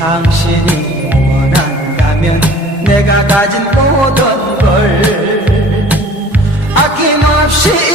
당신이 원한다면 내가 가진 모든 걸 아낌없이